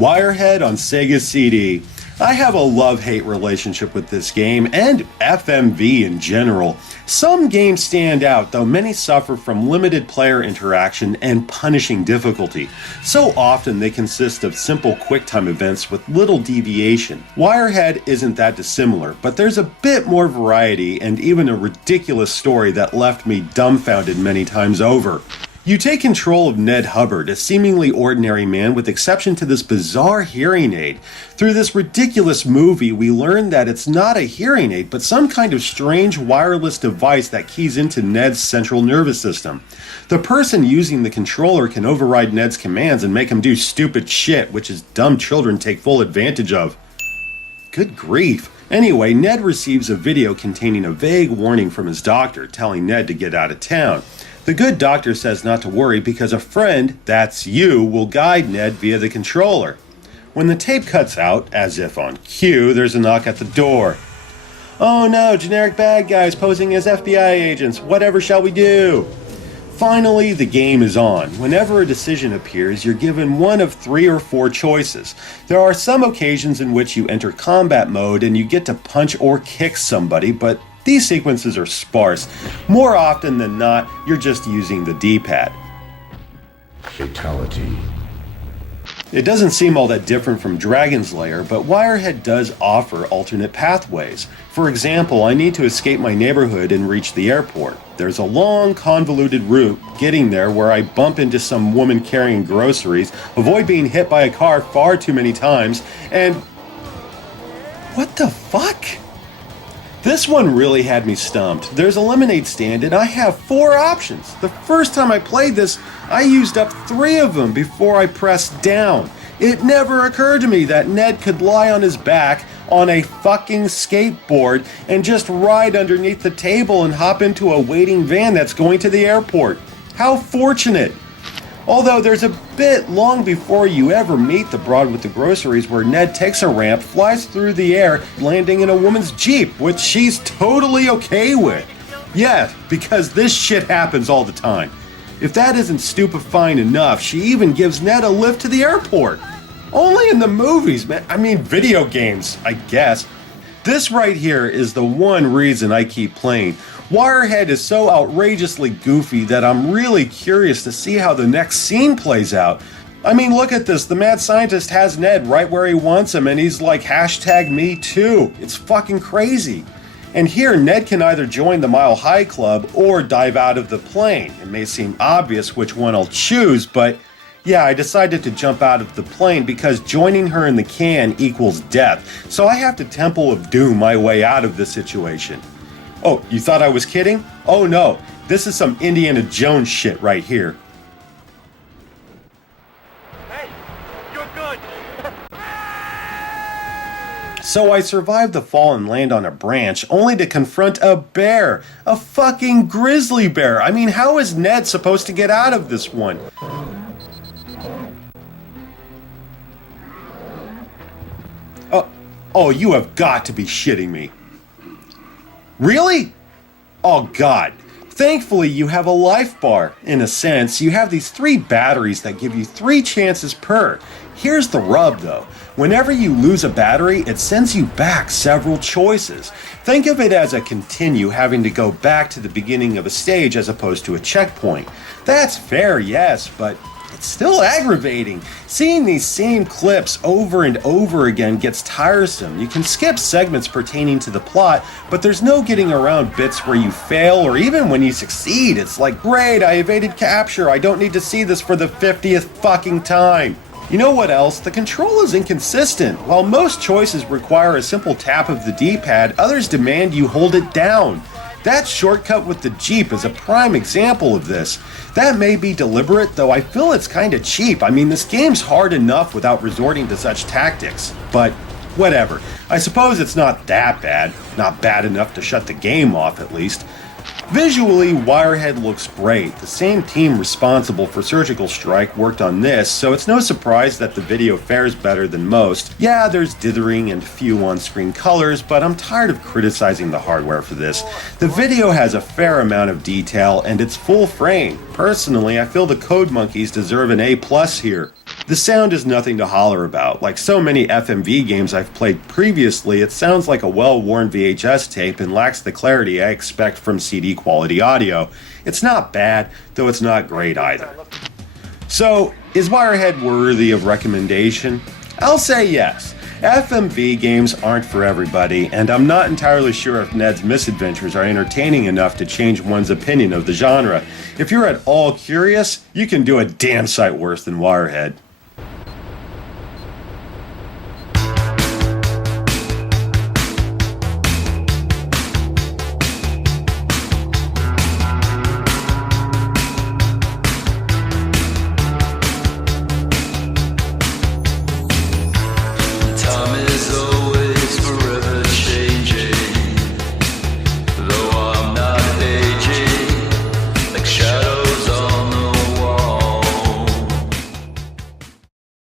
Wirehead on Sega CD. I have a love-hate relationship with this game, and FMV in general. Some games stand out, though many suffer from limited player interaction and punishing difficulty. So often they consist of simple QuickTime events with little deviation. Wirehead isn't that dissimilar, but there's a bit more variety and even a ridiculous story that left me dumbfounded many times over. You take control of Ned Hubbard, a seemingly ordinary man with exception to this bizarre hearing aid. Through this ridiculous movie, we learn that it's not a hearing aid, but some kind of strange wireless device that keys into Ned's central nervous system. The person using the controller can override Ned's commands and make him do stupid shit, which his dumb children take full advantage of. Good grief. Anyway, Ned receives a video containing a vague warning from his doctor, telling Ned to get out of town. The good doctor says not to worry because a friend, that's you, will guide Ned via the controller. When the tape cuts out, as if on cue, there's a knock at the door. Oh no, generic bad guys posing as FBI agents, whatever shall we do? Finally, the game is on. Whenever a decision appears, you're given one of 3 or 4 choices. There are some occasions in which you enter combat mode and you get to punch or kick somebody, but these sequences are sparse. More often than not, you're just using the D-pad. Fatality. It doesn't seem all that different from Dragon's Lair, but Wirehead does offer alternate pathways. For example, I need to escape my neighborhood and reach the airport. There's a long, convoluted route getting there where I bump into some woman carrying groceries, avoid being hit by a car far too many times, and... what the fuck? This one really had me stumped. There's a lemonade stand and I have 4 options. The first time I played this, I used up 3 of them before I pressed down. It never occurred to me that Ned could lie on his back on a fucking skateboard and just ride underneath the table and hop into a waiting van that's going to the airport. How fortunate! Although there's a bit long before you ever meet the broad with the groceries where Ned takes a ramp, flies through the air, landing in a woman's Jeep, which she's totally okay with. Yeah, because this shit happens all the time. If that isn't stupefying enough, she even gives Ned a lift to the airport. Only in the movies, man. I mean, video games, I guess. This right here is the one reason I keep playing. Wirehead is so outrageously goofy that I'm really curious to see how the next scene plays out. I mean, look at this. The mad scientist has Ned right where he wants him, and he's like, #me too. It's fucking crazy. And here, Ned can either join the Mile High Club or dive out of the plane. It may seem obvious which one I'll choose, but yeah, I decided to jump out of the plane because joining her in the can equals death. So I have to Temple of Doom my way out of this situation. Oh, you thought I was kidding? Oh no, this is some Indiana Jones shit right here. Hey, you're good. So I survive the fall and land on a branch, only to confront a bear. A fucking grizzly bear. I mean, how is Ned supposed to get out of this one? Oh, you have got to be shitting me. Really? Oh god. Thankfully, you have a life bar. In a sense, you have these 3 batteries that give you 3 chances per. Here's the rub though. Whenever you lose a battery, it sends you back several choices. Think of it as a continue, having to go back to the beginning of a stage as opposed to a checkpoint. That's fair, yes, but it's still aggravating. Seeing these same clips over and over again gets tiresome. You can skip segments pertaining to the plot, but there's no getting around bits where you fail or even when you succeed. It's like, great, I evaded capture. I don't need to see this for the 50th fucking time. You know what else? The control is inconsistent. While most choices require a simple tap of the D-pad, others demand you hold it down. That shortcut with the Jeep is a prime example of this. That may be deliberate, though I feel it's kinda cheap. I mean, this game's hard enough without resorting to such tactics. But whatever. I suppose it's not that bad. Not bad enough to shut the game off, at least. Visually, Wirehead looks great. The same team responsible for Surgical Strike worked on this, so it's no surprise that the video fares better than most. Yeah, there's dithering and few on-screen colors, but I'm tired of criticizing the hardware for this. The video has a fair amount of detail, and it's full frame. Personally, I feel the Code Monkeys deserve an A+ here. The sound is nothing to holler about. Like so many FMV games I've played previously, it sounds like a well-worn VHS tape and lacks the clarity I expect from CD quality audio. It's not bad, though it's not great either. So, is Wirehead worthy of recommendation? I'll say yes. FMV games aren't for everybody, and I'm not entirely sure if Ned's misadventures are entertaining enough to change one's opinion of the genre. If you're at all curious, you can do a damn sight worse than Wirehead.